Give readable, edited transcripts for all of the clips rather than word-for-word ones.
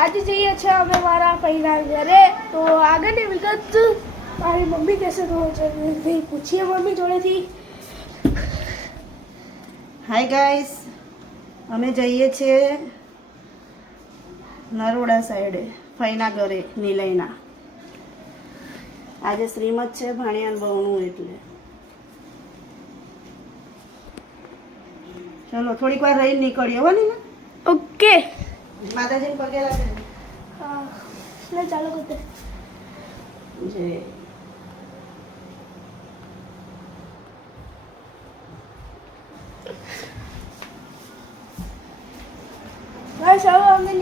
આજે જઈએ છીએ અમે મારા પહેલા ઘરે. તો આગળની વિગત મારી મમ્મી કહેશે તો જલ્દી પૂછીએ મમ્મી જોડેથી. હાય ગાઈસ, અમે જઈએ છીએ નરોડા સાઈડે ફઈના ઘરે નિલયના. આજે શ્રીમદ છે ભાણિયાન બહુનું, એટલે ચલો થોડીક વાર રહીને નીકળીએ હો ને. ઓકે માતાજીને પગે લાગે. હા લે ચાલો કરતે. જય बस अब हमने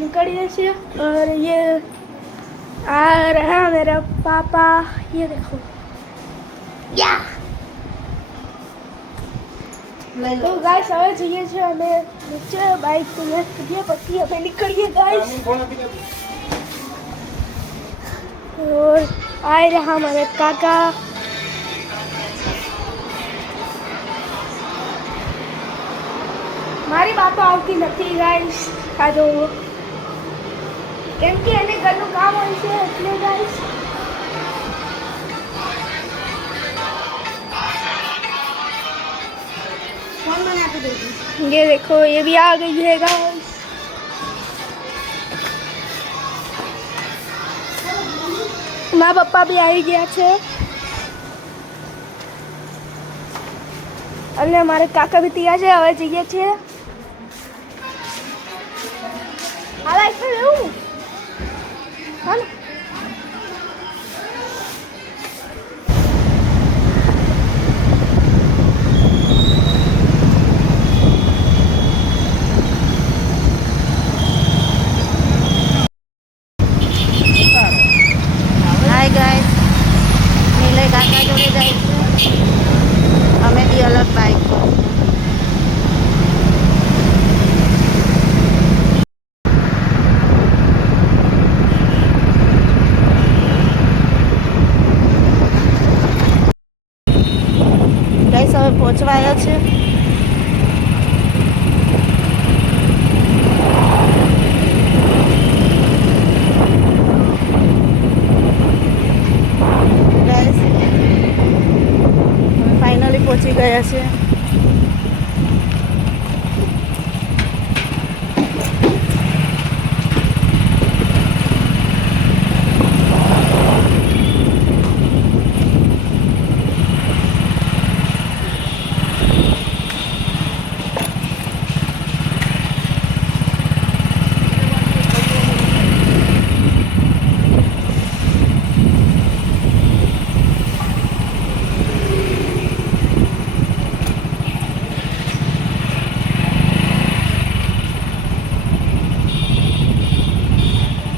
निकलिए છીએ और ये आ रहा मेरा पापा. ये देखो या લઈ तो લો. गाइस હવે જઈએ છીએ અમે નીચે બાઇક તો લેટ કરીએ પછી અમે નીકળીએ गाइस. और आ रहा हमारे काका. મારી વાતો આવતી નથી ગાઈસ. આ જો કેમ કે એને ઘરનું કામ હોય છે એટલે ગાઈસ. ફોન મને આપી દેજો. ये देखो ये भी आ गई है गाइस. મારા પપ્પા બી આવી ગયા છે અને મારે કાકા બી તૈયાર છે. હવે જઈએ છીએ આ લાઈફ પર એવું હા ને. હાય ગાઈસ, નિલય કાકા જોડે જાય છે. અમે બી અલગ બાઈક પર. ગાઈસ હવે પહોંચવા આવ્યા છે. ગાઈસ અમે ફાઇનલી પહોંચી ગયા છે.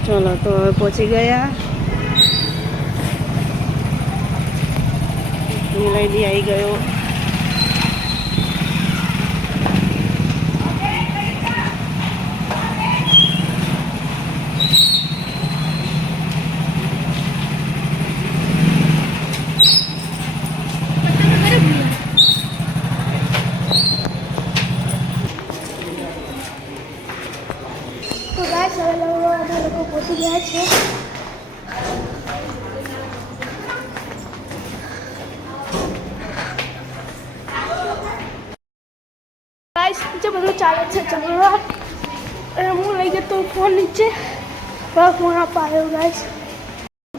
ચલો તો હવે પહોંચી ગયા. નિલય બી આવી ગયો. તો ગાઈસ હવે અમે લોકો પહોંચી ગયા છે. ગાઈસ નીચે બધું ચાલે છે ચમકડાટ. અને હું લઈ ગયો તો ફોન નીચે ફોન આપવા આવ્યો ગાઈસ.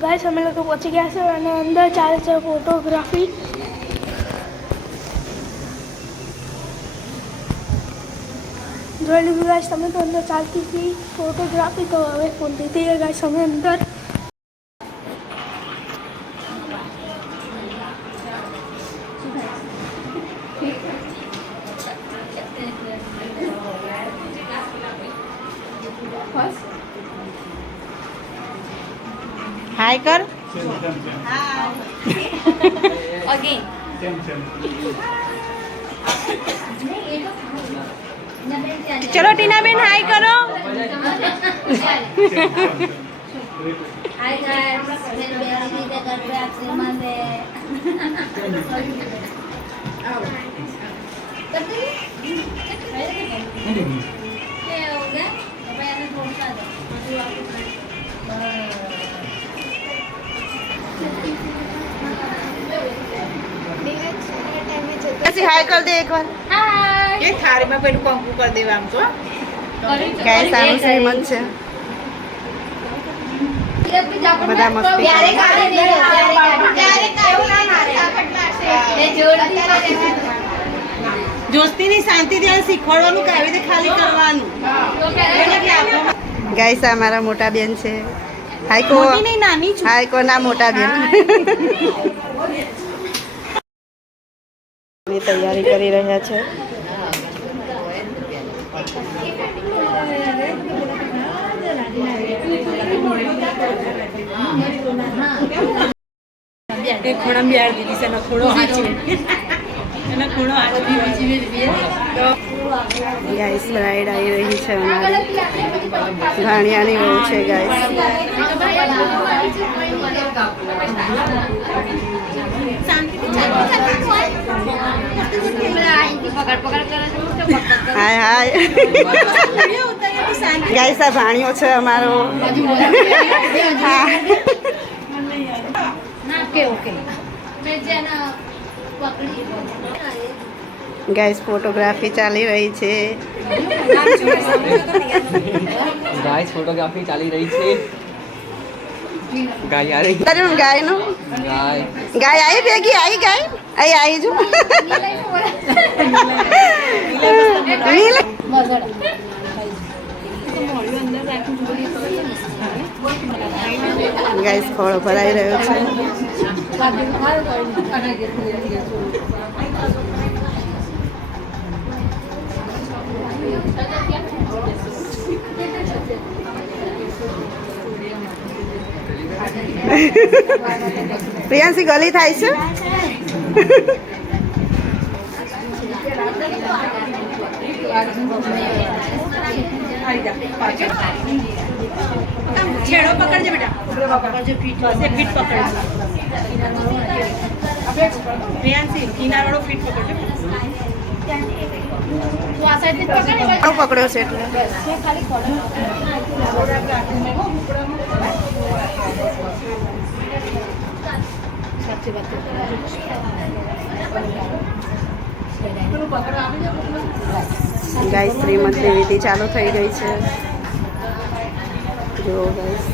ગાઈસ અમે લોકો પહોંચી ગયા છે અને અંદર ચાલે છે ફોટોગ્રાફી. જોઈ લીધું ગાઈસ તમે તો અંદર ચાલતી હતી ફોટોગ્રાફી. તો હવે ફોન દીધી है गाइस અમે અંદર. હાય કર. Again. ચલો ટીનાબેન હાય કરો. Hi guys, मैं बेली दी के घर पे आशीर्वाद है. करते हैं? ये हो गया? तो भाई हमें थोड़ा सा दो. પછી હાય કરી દે એકવાર. એ થાળીમાં પેલું કંકુ કરી દેવા આમ તો ગાઈસ આનું શ્રીમંત છે. બધા મસ્તી દોસ્તીની શાંતિથી આ શીખવાડવાનું કે આવી રીતે ખાલી કરવાનું. ગાઈસ આ મારા મોટા બેન છે. હાય કો મોટી નહીં, નાની છું. હાય કો ના મોટા બેન ની તૈયારી કરી રહ્યા છે. એ ખોડા બિહાર દીધી છે થોડો હાચી એનો થોડો હાચી ગાઈસ બ્રાઇડ આવી રહી છે અમારી ભાણિયાની બહુ છે ગાઈસ. હાય હાય ગાઈસ આ ભાણિયો છે અમારો. ગાઈસ ફોટોગ્રાફી ચાલી રહી છે. ગાઈસ ફોટોગ્રાફી ચાલી રહી છે. ગાય આ રહી. તરુણ ગાય નો ગાય ગાય આવી ભેગી આવી ગાય અહીં આવી જો. ગાઈસ ખોળો ભરાઈ રહ્યો છે. પ્રિયાંશી ગલી થાય છે. છેડો પકડજે બેટા ફીટ પકડજે પ્રિયાંશી કિનારો ફીટ પકડજે. પકડ્યો છે એટલે ગાઈસ શ્રીમંતની વિધિ ચાલુ થઈ ગઈ છે. જો ગાઈસ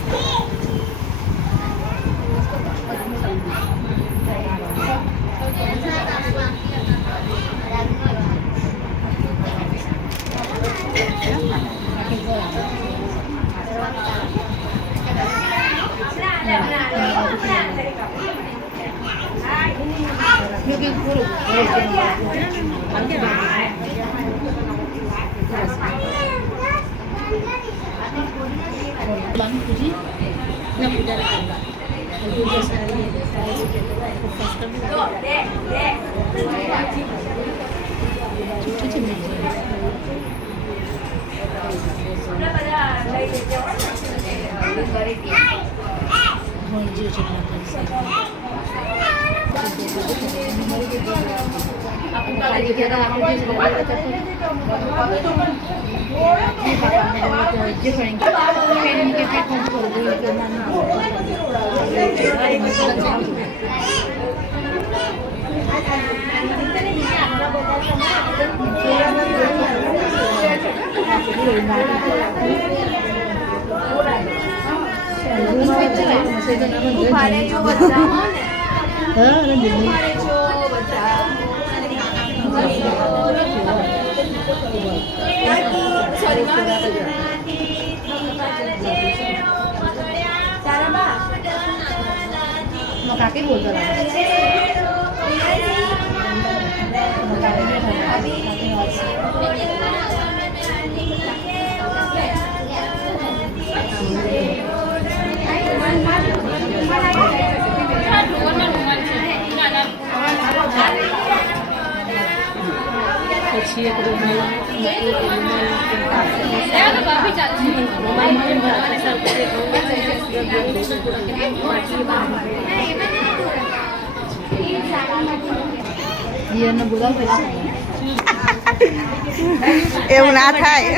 એવું ના થાય.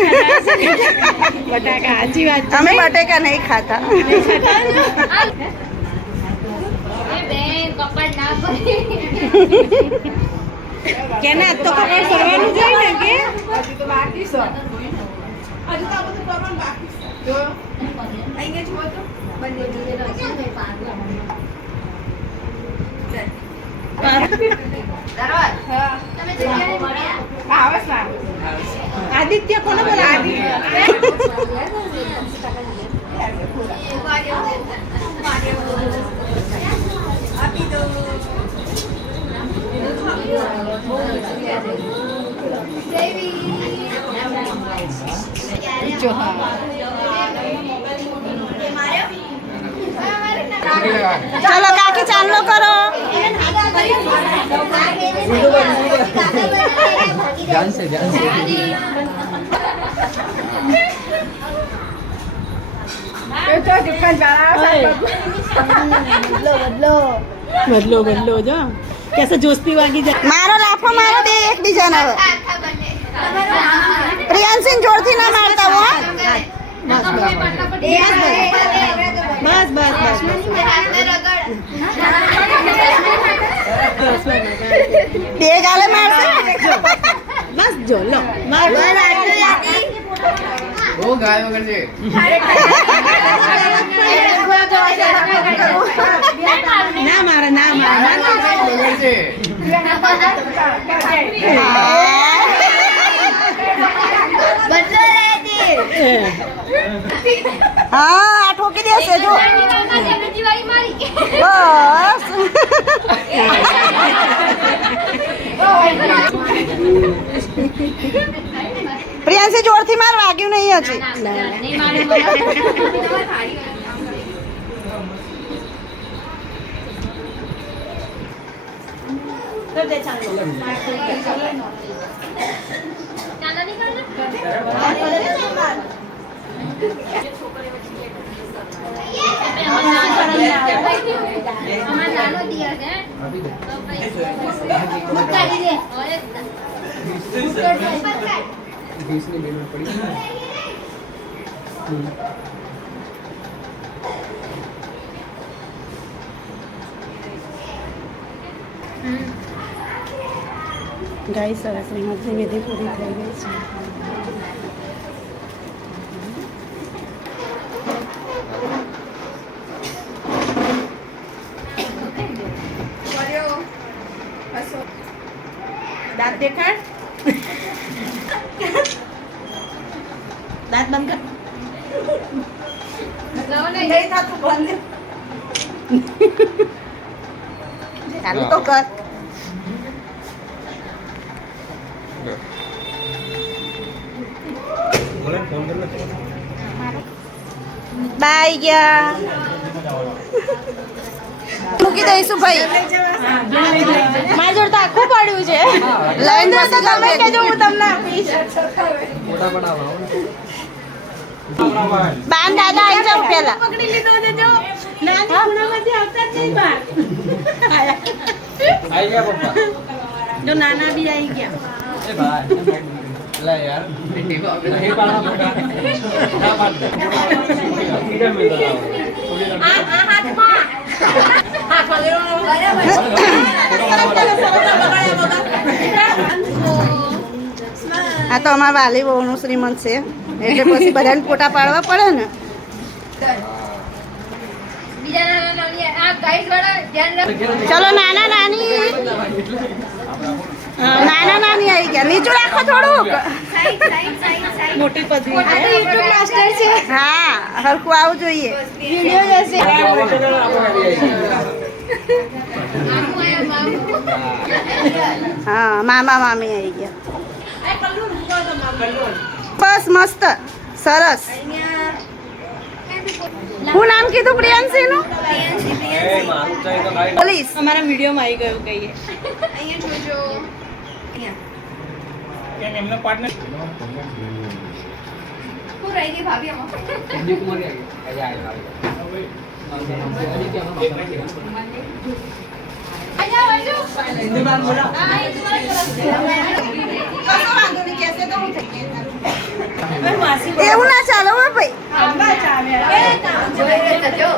બટાકા સાચી વાત અમે બટેકા નહીં ખાતા. કે ના તો કપડ સરવાનું જોઈએ ને કે હજુ તો બાકી છે. હજુ તો આ બધું કરવાનું બાકી છે. જો અહીંયા જુઓ તો બંને જોડે રસી હોય પાછળ. તમે જગ્યાએ મળ્યા આવે છે. આદિત્ય કોને બોલાવે આપી દો. ચલો કાકી ચાલો કરો. जान से બદલો બદલો જો કેસે જોસ્તી વાગી જાય મારો લાફો મારો બે એકબીજાને હવે. પ્રિયાંશી જોરથી ના મારતા હો. બસ બસ બસ બે ગાલે મારશે. બસ જો લો માર वो गाय वगैरह से ના મારે ના મારે वगैरह से હા આ ઠોકી દેશે જો. બસ પ્રિયાંશી જોરથી માર વાગ્યું નહીં હજી. बीस ने बेल पड़ी ગાય સરસ એમાંથી વિધિ પૂરી થઈ ગઈ છે દાંત દેખાડ દાંત બંધ કર ચાલુ તો કર. બાય ગયા મૂકી દઈશું ભાઈ. મારી જોડે તો આખું પડ્યું છે. લઈને તો તમે કહેજો હું તમને આપીશ. मोटा बनावा બાન દાદા આવી જાવ પેલા. પકડી લીધો છે જો નાની ખૂણામાંથી આવતા જ નહીં બહાર आई गया पप्पा જો નાના બી આવી ગયા ए भाई ला यार नहीं पाना मोटा ना पान इधर मिल रहा આ હાથમાં હાથમાં આ તો અમારા વાલી બહુનું શ્રીમંત છે એટલે પછી બધાને ફોટા પાડવા પડે ને. ચલો નાના નાની નાના નાની આવી ગયા. નીચું રાખો થોડુંક. મોટી પદવી છે હા હરખું આવું જોઈએ. હા મામા મામી આવી ગયા. બસ મસ્ત સરસ. હું નામ કીધું પ્રિયાંશી નું પોલીસ. અમારા વિડીયોમાં આવી ગયું કહીએ એમનો પાર્ટનર હું રહી ગઈ ભાભી આમાં संजय कुमार आ गया એવું ના ચાલો હો ભાઈ. જો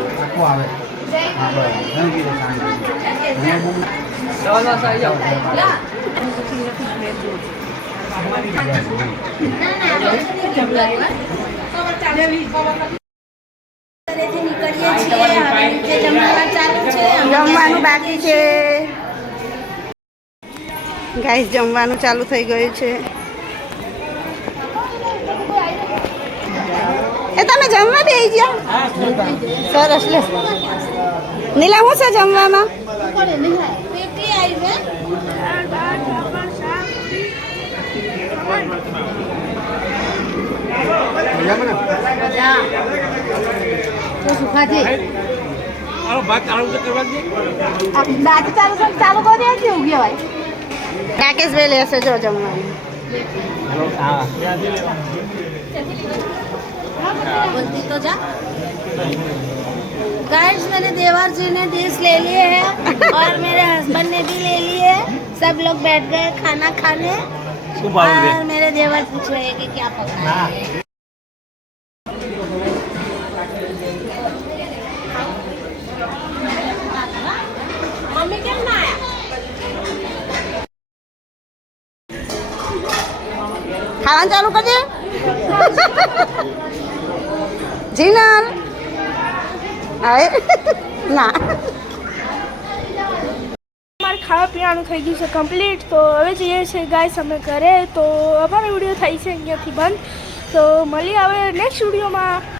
આખું આવે હા બરાબર ઘણી કીધું ઘરેથી નીકળીએ છીએ હવે નીચે જમવાનું ચાલુ છે જમવાનું બાકી છે ગાઈસ જમવાનું ચાલુ થઈ ગયું છે એ તમે જમવા બેસી ગયા સરસ લે નીલા હું છે જમવામાં પેટી આવી છે દાંત ચાલુ કરી દે કેવું કહેવાય રાકેશભાઈ લેશે જો જમવાનું बोलती तो जा गाइस मैंने देवर जी ने डिश ले लिए हैं और मेरे हस्बैंड ने भी ले लिए सब लोग बैठ गए खाना खाने और मेरे देवर पूछ रहे हैं कि क्या पकाना है मम्मी क्या बनाया खाना चालू कर दे જીનલ આવે ના અમારે ખાવા પીવાનું થઈ ગયું છે કમ્પ્લીટ તો હવે જઈએ છીએ ગાઈસ અમે ઘરે તો અમારો વિડીયો થાય છે અહીંયાથી બંધ તો મળીએ હવે નેક્સ્ટ વિડીયોમાં